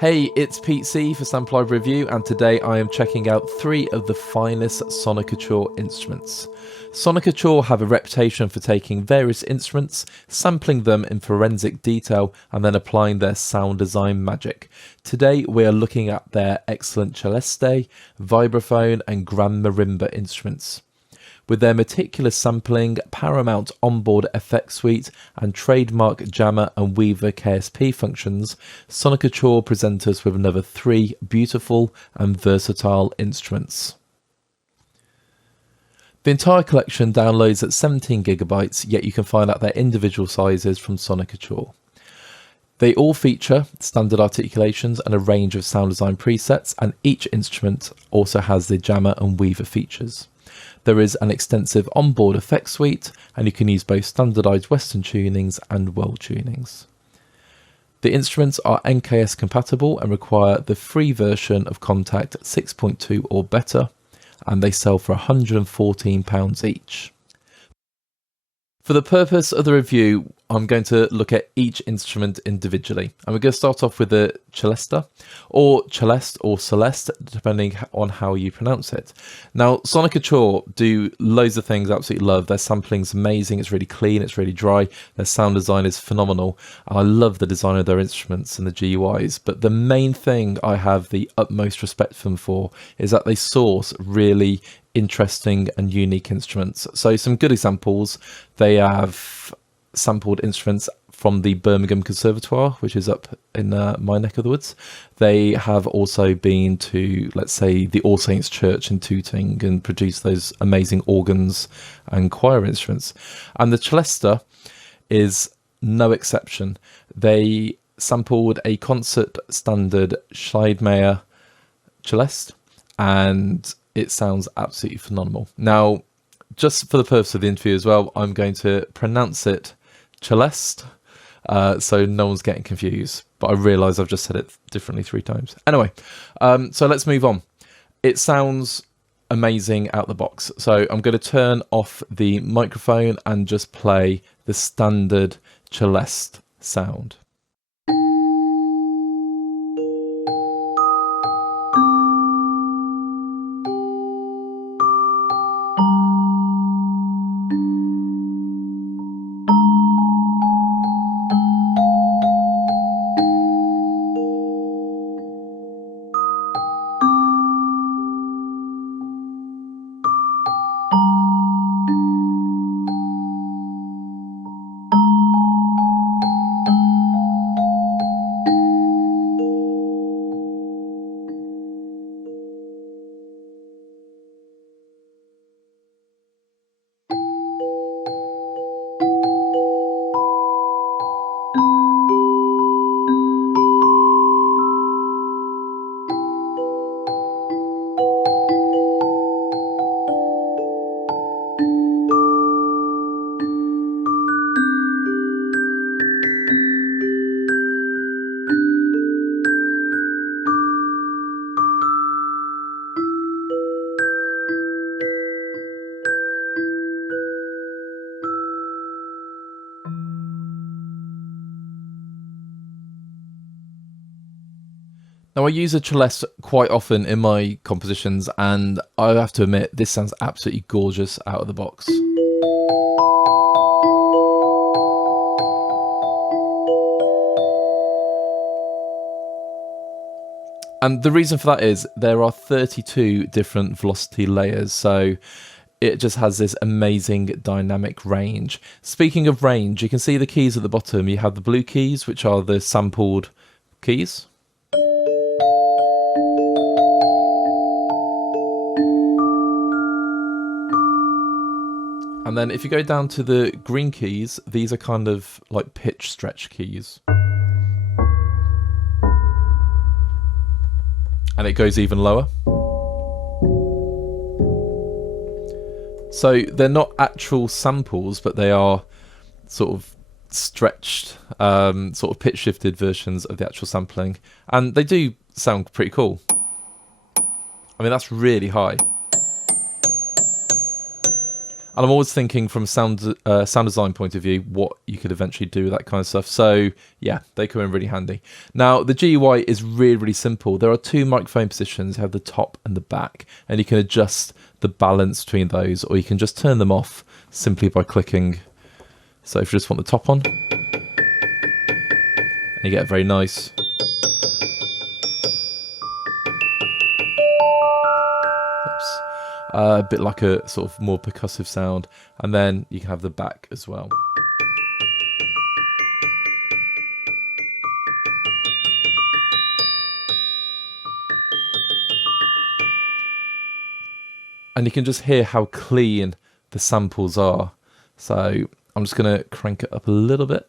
Hey, it's Pete C for Sample Live Review, and today I am checking out 3 of the finest Soniccouture instruments. Soniccouture have a reputation for taking various instruments, sampling them in forensic detail, and then applying their sound design magic. Today we are looking at their excellent Celeste, Vibraphone, and Grand Marimba instruments. With their meticulous sampling, paramount onboard effect suite, and trademark Jammer and Weaver KSP functions, Soniccouture present us with another 3 beautiful and versatile instruments. The entire collection downloads at 17GB, yet you can find out their individual sizes from Soniccouture. They all feature standard articulations and a range of sound design presets, and each instrument also has the Jammer and Weaver features. There is an extensive onboard effect suite, and you can use both standardized Western tunings and world tunings. The instruments are NKS compatible and require the free version of Contact 6.2 or better, and they sell for £114 each. For the purpose of the review, I'm going to look at each instrument individually. And we're going to start off with the Celeste, or Celeste, depending on how you pronounce it. Now, Soniccouture do loads of things I absolutely love. Their sampling's amazing, it's really clean, it's really dry. Their sound design is phenomenal. I love the design of their instruments and the GUIs, but the main thing I have the utmost respect for them for is that they source really interesting and unique instruments. So some good examples, they have sampled instruments from the Birmingham Conservatoire, which is up in my neck of the woods. They have also been to, let's say, the All Saints Church in Tooting and produced those amazing organs and choir instruments. And the Celeste is no exception. They sampled a concert standard Schneidemayer Celeste, and it sounds absolutely phenomenal. Now, just for the purpose of the interview as well, I'm going to pronounce it Celeste, so no one's getting confused. But I realise I've just said it differently 3 times. Anyway, so let's move on. It sounds amazing out the box. So I'm going to turn off the microphone and just play the standard Celeste sound. Now, I use a Celeste quite often in my compositions, and I have to admit, this sounds absolutely gorgeous out of the box. And the reason for that is there are 32 different velocity layers, so it just has this amazing dynamic range. Speaking of range, you can see the keys at the bottom. You have the blue keys, which are the sampled keys. And then if you go down to the green keys, these are kind of like pitch stretch keys. And it goes even lower. So they're not actual samples, but they are sort of stretched, sort of pitch shifted versions of the actual sampling. And they do sound pretty cool. I mean, that's really high. And I'm always thinking from sound design point of view, what you could eventually do with that kind of stuff. So yeah, they come in really handy. Now the GUI is really, really simple. There are two microphone positions. You have the top and the back, and you can adjust the balance between those, or you can just turn them off simply by clicking. So if you just want the top on, and you get a very nice a bit like a sort of more percussive sound, and then you can have the back as well. And you can just hear how clean the samples are. So I'm just going to crank it up a little bit.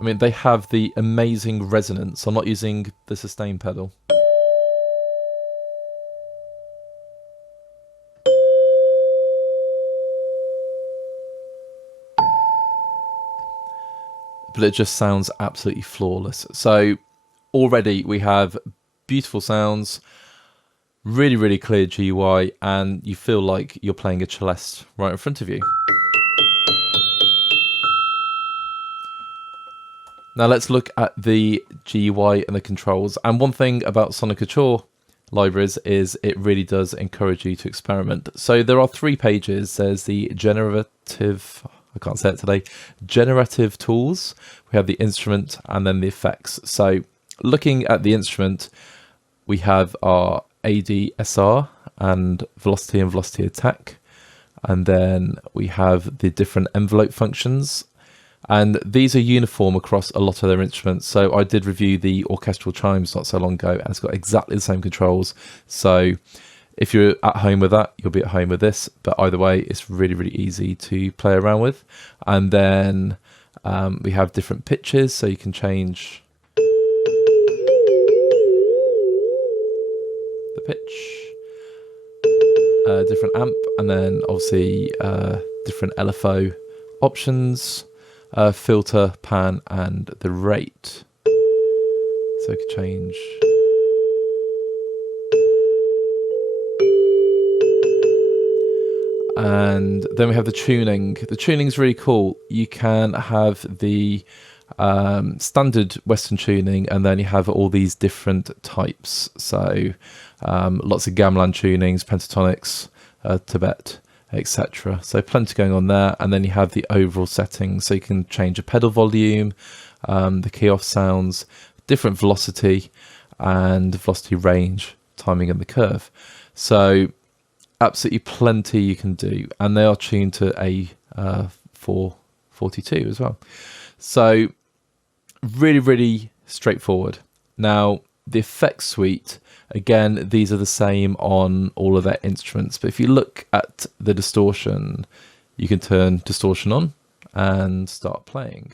I mean, they have the amazing resonance. I'm not using the sustain pedal. But it just sounds absolutely flawless. So already we have beautiful sounds, really, really clear GUI, and you feel like you're playing a Celeste right in front of you. Now let's look at the GUI and the controls. And one thing about Soniccouture libraries is it really does encourage you to experiment. So there are 3 pages. There's the generative, I can't say it today, generative tools. We have the instrument and then the effects. So looking at the instrument, we have our ADSR and velocity attack. And then we have the different envelope functions. And these are uniform across a lot of their instruments. So I did review the orchestral chimes not so long ago, and it's got exactly the same controls. So if you're at home with that, you'll be at home with this. But either way, it's really, really easy to play around with. And then we have different pitches, so you can change the pitch, different amp, and then obviously different LFO options. Filter, pan, and the rate. So we could change. And then we have the tuning. The tuning is really cool. You can have the standard Western tuning, and then you have all these different types. So lots of gamelan tunings, pentatonics, Tibet, etc. So plenty going on there. And then you have the overall settings, so you can change a pedal volume, the key off sounds, different velocity and velocity range, timing and the curve. So absolutely plenty you can do, and they are tuned to a 442 as well. So really, really straightforward. Now the effects suite, again, these are the same on all of their instruments, but if you look at the distortion, you can turn distortion on and start playing.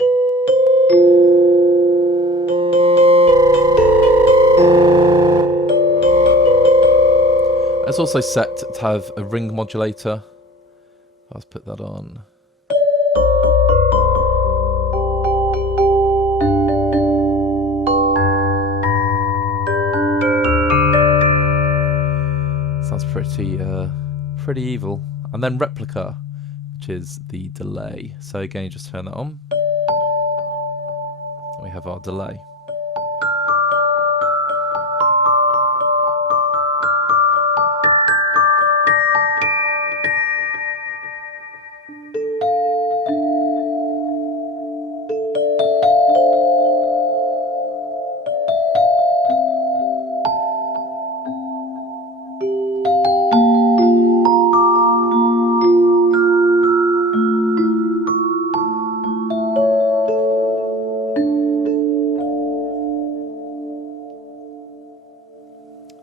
It's also set to have a ring modulator. Let's put that on. Sounds pretty evil. And then replica, which is the delay. So again, you just turn that on. We have our delay.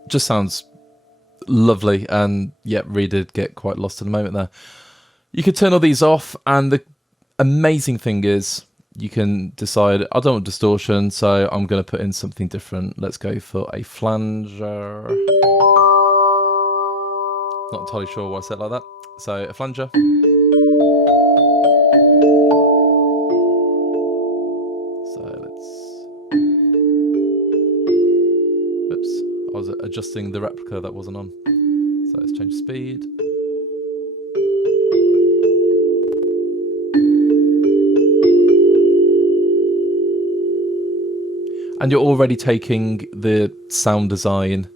Just sounds lovely, and yeah, really did get quite lost in the moment there. You could turn all these off, and the amazing thing is you can decide, I don't want distortion, so I'm going to put in something different. Let's go for a flanger. Not entirely sure why I said it like that. So a flanger. So let's adjusting the replica that wasn't on. So let's change speed. And you're already taking the sound design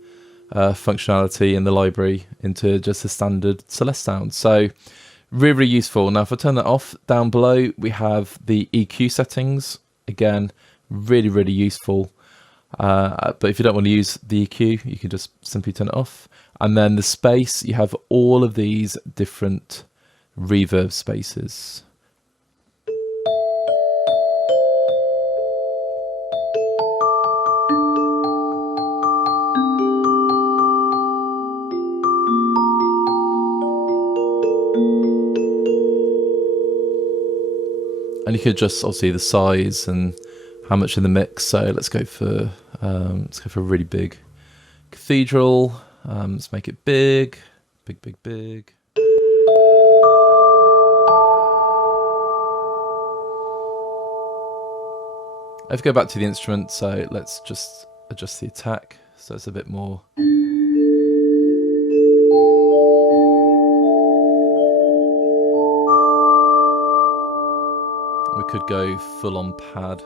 functionality in the library into just a standard Celeste sound. So really, really useful. Now, if I turn that off, down below, we have the EQ settings. Again, really, really useful. But if you don't want to use the EQ, you can just simply turn it off. And then the space, you have all of these different reverb spaces. And you could just obviously the size and how much in the mix. So let's go for a really big cathedral. Let's make it big, big, big, big. If we go back to the instrument, so let's just adjust the attack so it's a bit more. We could go full on pad.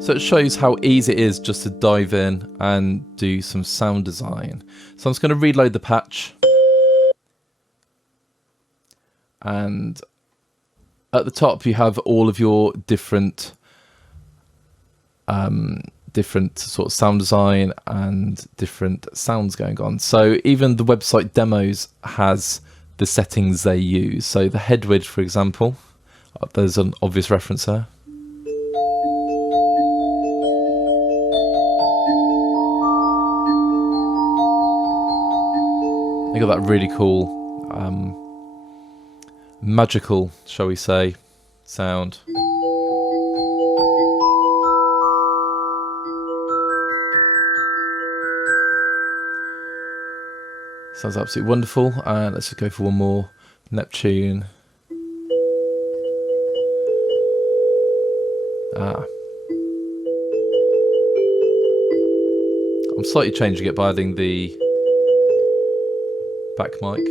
So it shows how easy it is just to dive in and do some sound design. So I'm just going to reload the patch. And at the top you have all of your different sort of sound design and different sounds going on. So even the website demos has the settings they use. So the head wedge, for example, there's an obvious reference there. You got that really cool, magical, shall we say, sound. Sounds absolutely wonderful. And let's just go for one more Neptune. I'm slightly changing it by adding the back mic.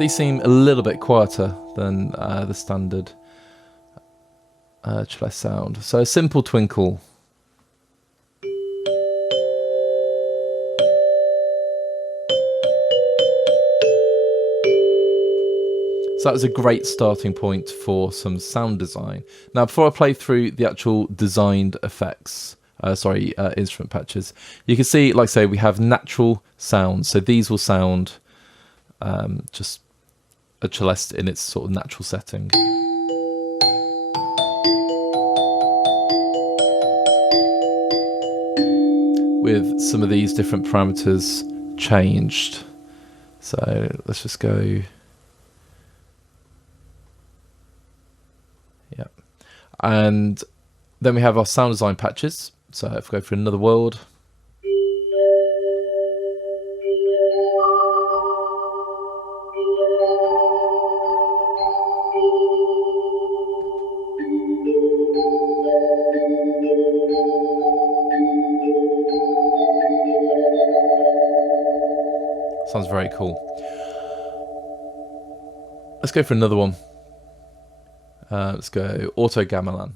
These seem a little bit quieter than the standard Celeste sound. So a simple twinkle. So that was a great starting point for some sound design. Now, before I play through the actual designed effects, instrument patches, you can see, like I say, we have natural sounds. So these will sound just a Celeste in its sort of natural setting. With some of these different parameters changed. So let's just go. Yeah. And then we have our sound design patches. So if we go for another world. Sounds very cool. Let's go for another one. Let's go Auto Gamelan.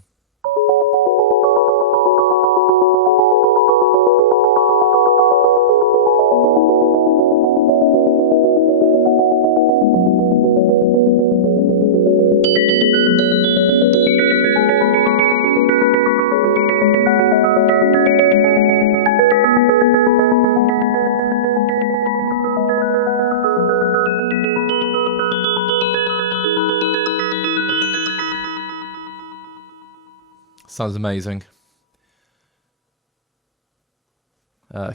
Sounds amazing.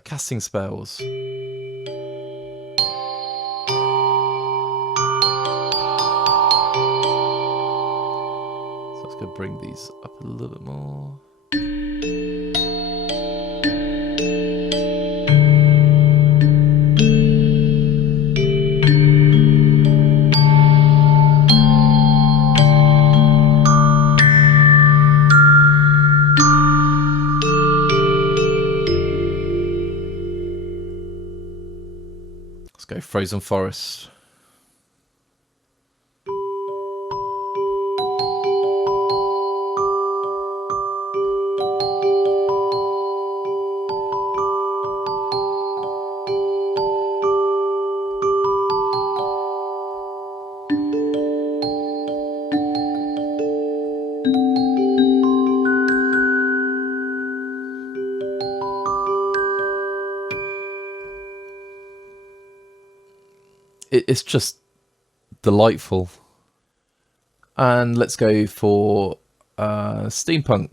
Casting spells. bring these up a little bit more. Let's go Frozen Forest. It's just delightful. And let's go for steampunk.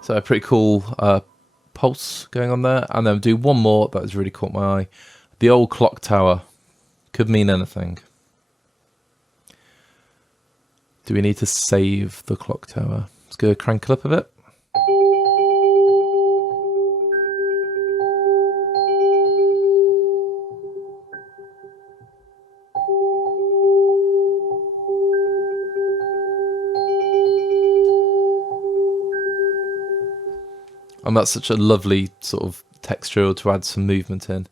So a pretty cool pulse going on there. And then do one more that has really caught my eye. The old clock tower. Could mean anything. Do we need to save the clock tower? Let's go crank it up a bit. And that's such a lovely sort of texture to add some movement in.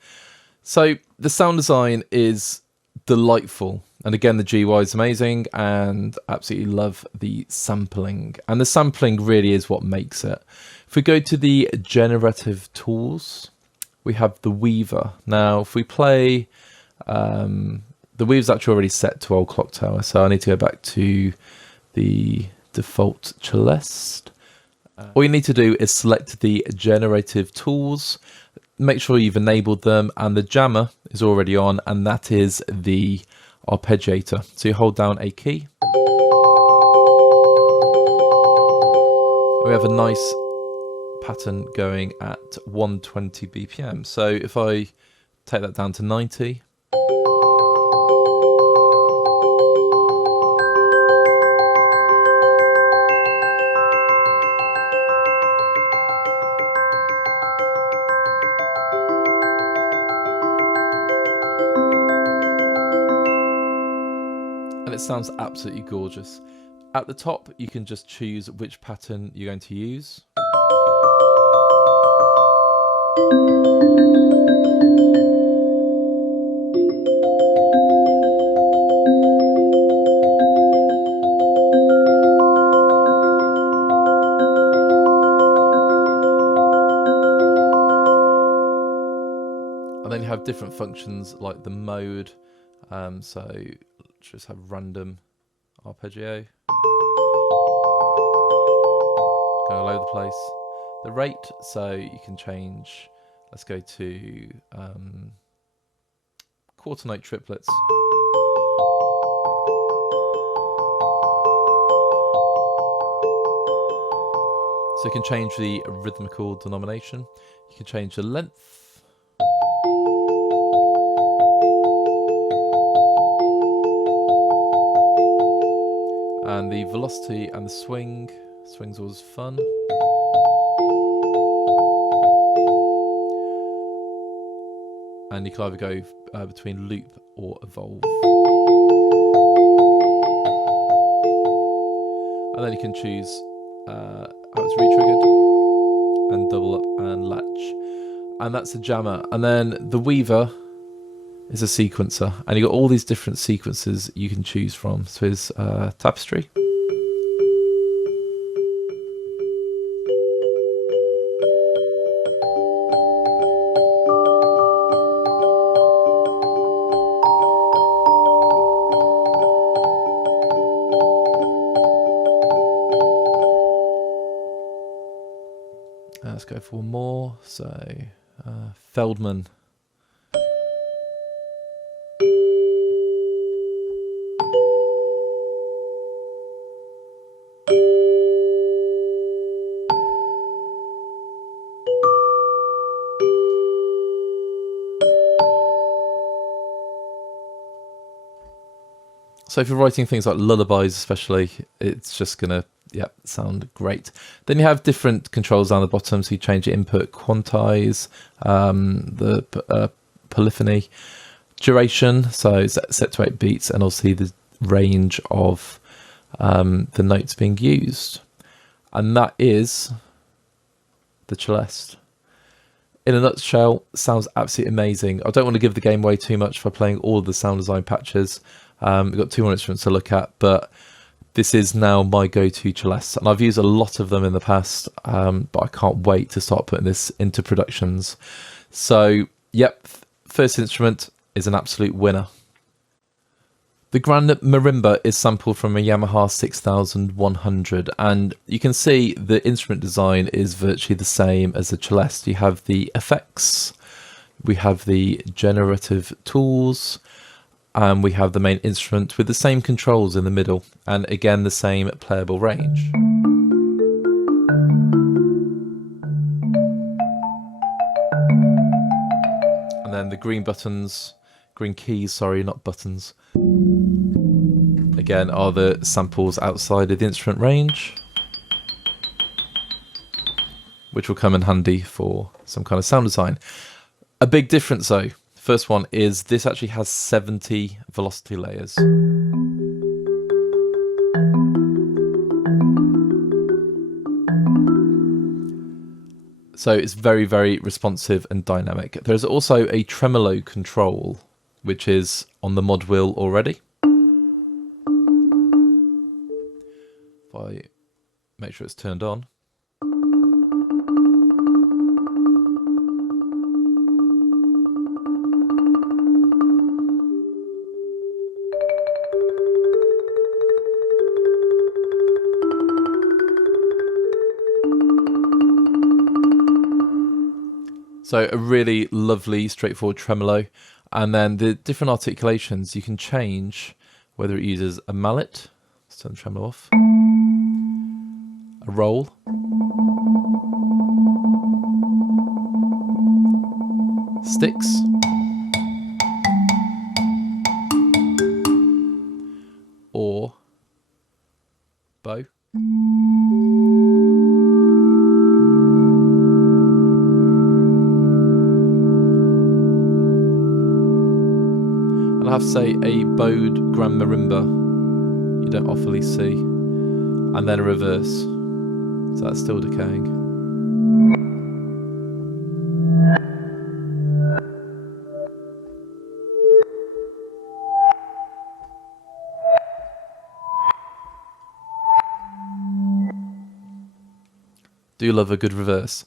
So the sound design is delightful. And again, the GUI is amazing and absolutely love the sampling. And the sampling really is what makes it. If we go to the generative tools, we have the Weaver. Now, if we play, the Weaver's actually already set to old clock tower. So I need to go back to the default Celeste. All you need to do is select the generative tools, make sure you've enabled them, and the jammer is already on, and that is the arpeggiator. So you hold down a key. We have a nice pattern going at 120 BPM. So if I take that down to 90, and it sounds absolutely gorgeous. At the top, you can just choose which pattern you're going to use. And then you have different functions like the mode. So let's just have random arpeggio. Going all over the place. The rate, so you can change. Let's go to quarter note triplets. So you can change the rhythmical denomination. You can change the length. And the velocity and the swing. Swing's always fun. And you can either go between loop or evolve. And then you can choose how it's re-triggered and double up and latch. And that's the jammer. And then the Weaver is a sequencer. And you've got all these different sequences you can choose from. So here's tapestry. Let's go for one more. So, Feldman. So if you're writing things like lullabies especially, it's just going to sound great. Then you have different controls down the bottom, so you change your input, quantize, the polyphony, duration, so it's set to 8 beats, and also the range of the notes being used. And that is the Celeste. In a nutshell, sounds absolutely amazing. I don't want to give the game away too much for playing all of the sound design patches. We've got 2 more instruments to look at, but this is now my go-to Celeste, and I've used a lot of them in the past, but I can't wait to start putting this into productions. So, yep, first instrument is an absolute winner. The Grand Marimba is sampled from a Yamaha 6100, and you can see the instrument design is virtually the same as the Celeste. You have the effects, we have the generative tools, and we have the main instrument with the same controls in the middle, and again the same playable range. And then the green keys, sorry, not buttons, again are the samples outside of the instrument range, which will come in handy for some kind of sound design. A big difference though, first one is this actually has 70 velocity layers. So it's very, very responsive and dynamic. There's also a tremolo control, which is on the mod wheel already. If I make sure it's turned on. So a really lovely, straightforward tremolo. And then the different articulations, you can change whether it uses a mallet, let's turn the tremolo off, a roll, sticks, or bow. I have to say, a bowed Grand Marimba you don't often see, and then a reverse, so that's still decaying. Do love a good reverse.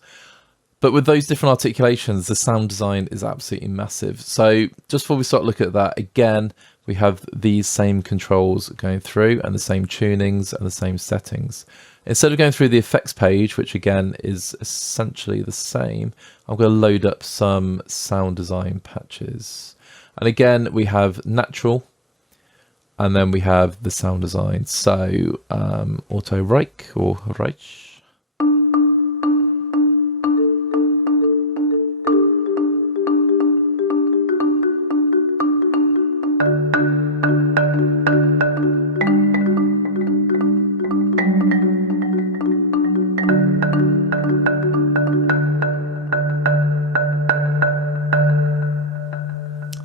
But with those different articulations, the sound design is absolutely massive. So just before we start looking at that, again, we have these same controls going through and the same tunings and the same settings. Instead of going through the effects page, which again is essentially the same, I'm going to load up some sound design patches. And again, we have natural, and then we have the sound design. So auto Reich or Reich.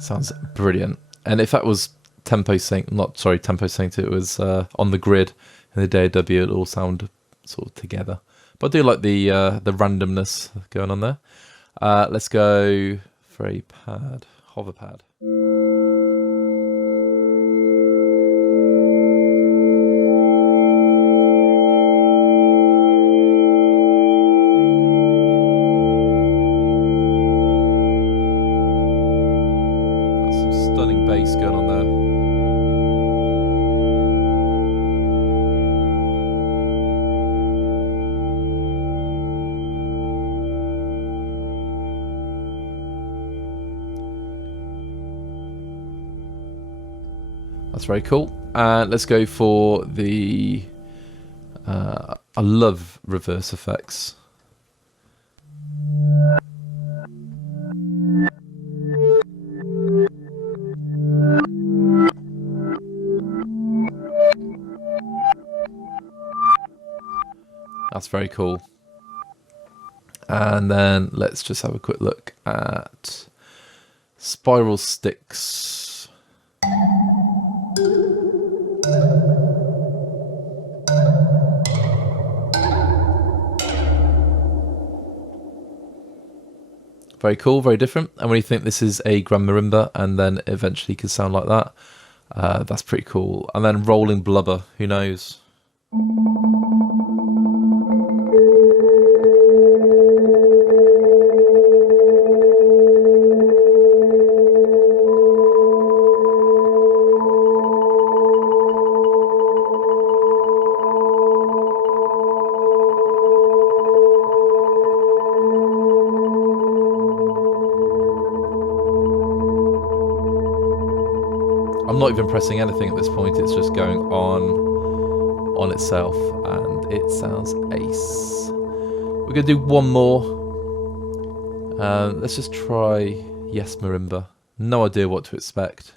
Sounds brilliant. And if that was tempo synced, it was on the grid in the DAW, it all sound sort of together. But I do like the randomness going on there. Let's go for a pad, hover pad. Stunning bass going on there. That's very cool. And let's go for the I love reverse effects. That's very cool. And then let's just have a quick look at spiral sticks. Very cool, very different. And when you think this is a grand marimba and then eventually could sound like that, that's pretty cool. And then rolling blubber, who knows? I'm not even pressing anything at this point, it's just going on itself, and it sounds ace. We're going to do one more. Let's just try Yes Marimba. No idea what to expect.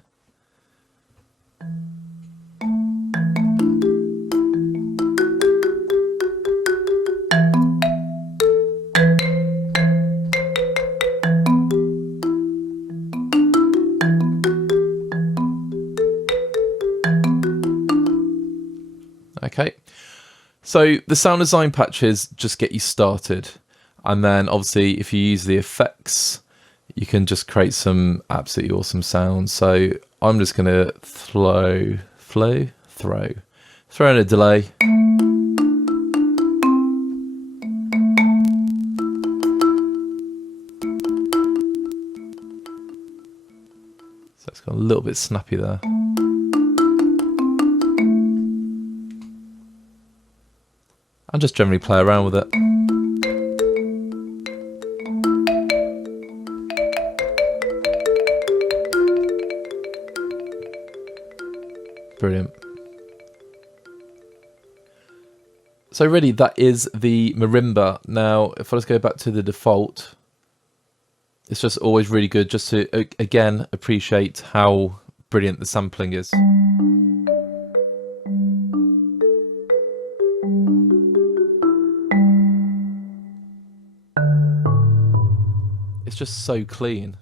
Okay, so the sound design patches just get you started, and then obviously if you use the effects you can just create some absolutely awesome sounds. So I'm just going to throw in a delay. So it's got a little bit snappy there. And just generally play around with it. Brilliant. So really that is the marimba. Now if I just go back to the default, it's just always really good just to again appreciate how brilliant the sampling is. It's just so clean.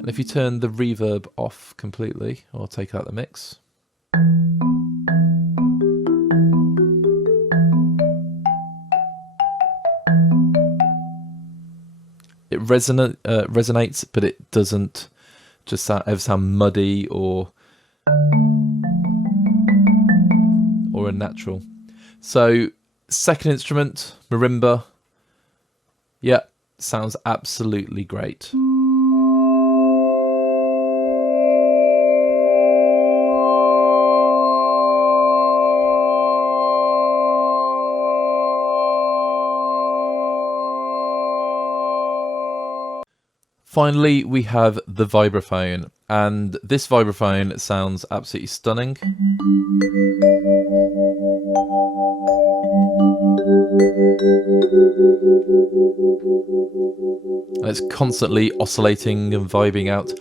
And if you turn the reverb off completely, or take out the mix, it resonates, but it doesn't just ever sound muddy or unnatural. So second instrument, marimba. Yeah, sounds absolutely great. Finally, we have the vibraphone, and this vibraphone sounds absolutely stunning. And it's constantly oscillating and vibing out,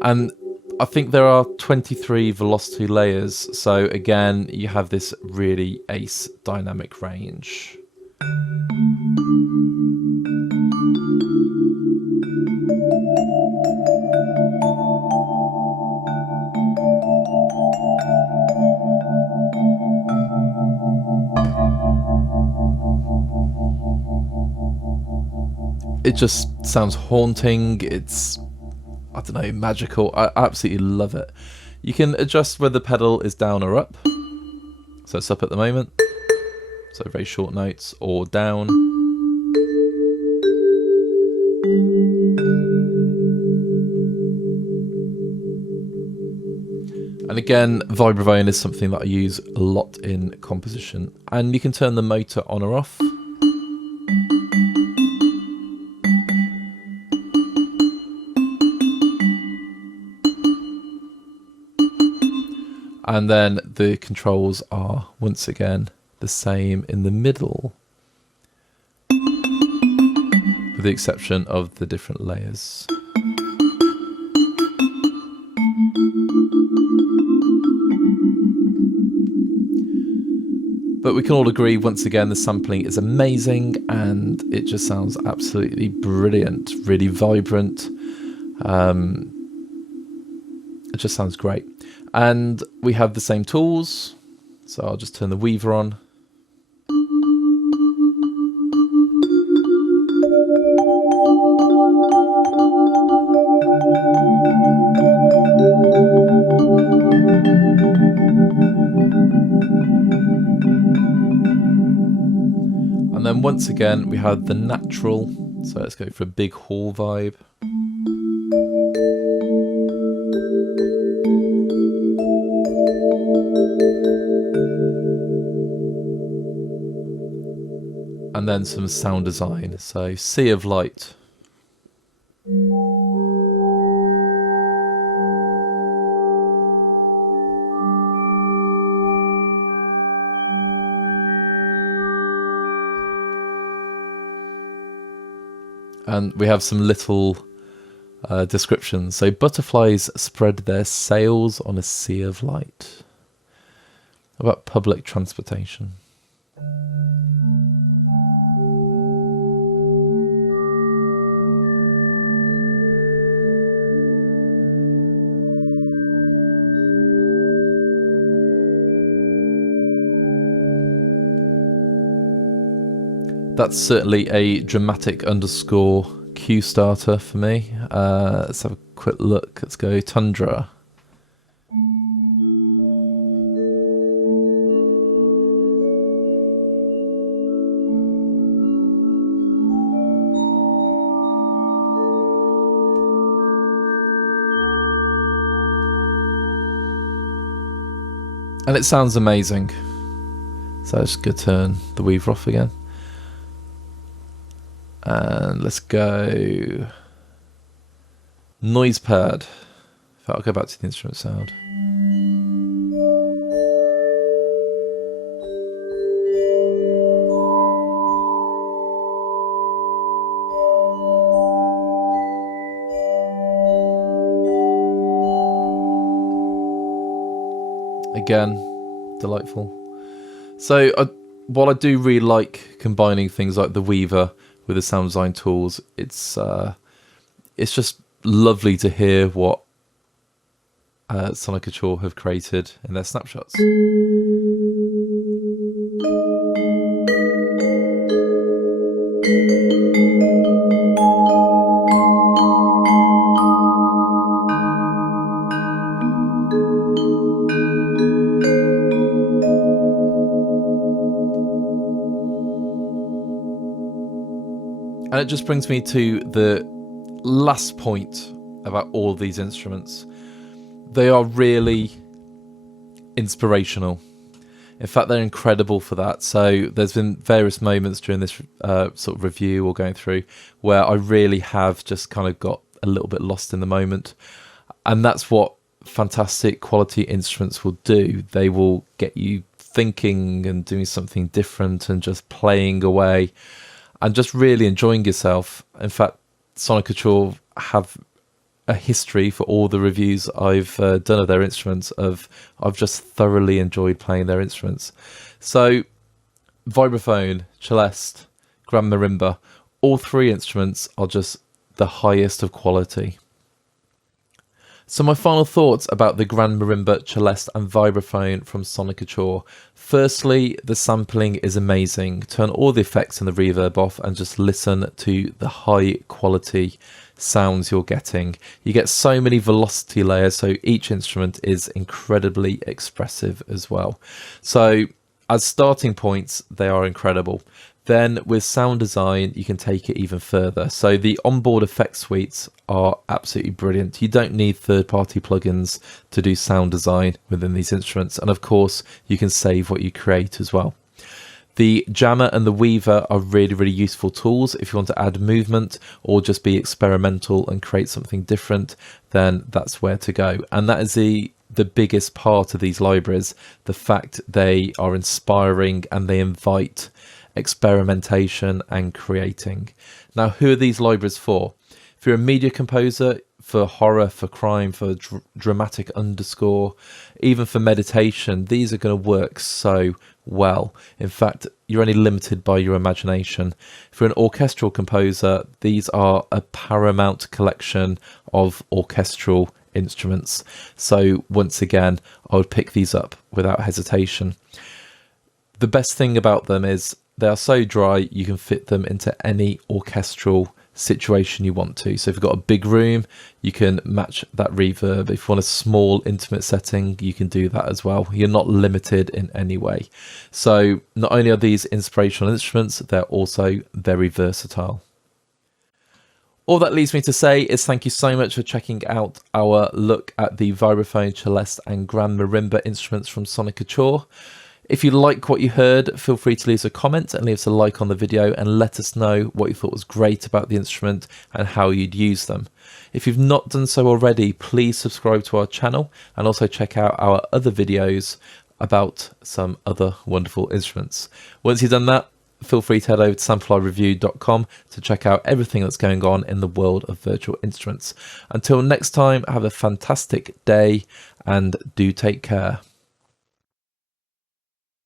and I think there are 23 velocity layers, so again you have this really ace dynamic range. It just sounds haunting, it's, I don't know, magical. I absolutely love it. You can adjust whether the pedal is down or up. So it's up at the moment, so very short notes, or down. And again, vibraphone is something that I use a lot in composition. And you can turn the motor on or off. And then the controls are, once again, the same in the middle, with the exception of the different layers. But we can all agree, once again, the sampling is amazing and it just sounds absolutely brilliant, really vibrant. It just sounds great. And we have the same tools. So I'll just turn the Weaver on. And then once again, we have the natural. So let's go for a big hall vibe. And then some sound design. So Sea of Light. And we have some little descriptions. So butterflies spread their sails on a sea of light. What about public transportation? That's certainly a dramatic underscore cue starter for me. Let's have a quick look. Let's go Tundra. And it sounds amazing. So let's go turn the Weaver off again. And let's go noise pad. I'll go back to the instrument sound. Again, delightful. So while I do really like combining things like the Weaver with the sound design tools, it's just lovely to hear what Soniccouture have created in their snapshots. And it just brings me to the last point about all of these instruments. They are really inspirational. In fact, they're incredible for that. So there's been various moments during this sort of review or going through where I really have just kind of got a little bit lost in the moment. And that's what fantastic quality instruments will do. They will get you thinking and doing something different and just playing away and just really enjoying yourself. In fact, Soniccouture have a history for all the reviews I've done of their instruments of I've just thoroughly enjoyed playing their instruments. So Vibraphone, Celeste, Grand Marimba, all three instruments are just the highest of quality. So my final thoughts about the Grand Marimba, Celeste and Vibraphone from Soniccouture. Firstly, the sampling is amazing. Turn all the effects and the reverb off and just listen to the high quality sounds you're getting. You get so many velocity layers, so each instrument is incredibly expressive as well. So as starting points, they are incredible. Then with sound design, you can take it even further. So the onboard effect suites are absolutely brilliant. You don't need third-party plugins to do sound design within these instruments. And of course, you can save what you create as well. The Jammer and the Weaver are really, really useful tools. If you want to add movement or just be experimental and create something different, then that's where to go. And that is the biggest part of these libraries, the fact they are inspiring and they invite experimentation and creating. Now, who are these libraries for? If you're a media composer, for horror, for crime, for dramatic underscore, even for meditation. These are going to work so well. In fact, you're only limited by your imagination. If you're an orchestral composer, these are a paramount collection of orchestral instruments. So once again, I would pick these up without hesitation. The best thing about them is they are so dry, you can fit them into any orchestral situation you want to. So if you've got a big room, you can match that reverb. If you want a small intimate setting, you can do that as well. You're not limited in any way. So not only are these inspirational instruments, they're also very versatile. All that leaves me to say is thank you so much for checking out our look at the Vibraphone, Celeste and Grand Marimba instruments from Soniccouture. If you like what you heard, feel free to leave us a comment and leave us a like on the video and let us know what you thought was great about the instrument and how you'd use them. If you've not done so already, please subscribe to our channel and also check out our other videos about some other wonderful instruments. Once you've done that, feel free to head over to samplereview.com to check out everything that's going on in the world of virtual instruments. Until next time, have a fantastic day and do take care.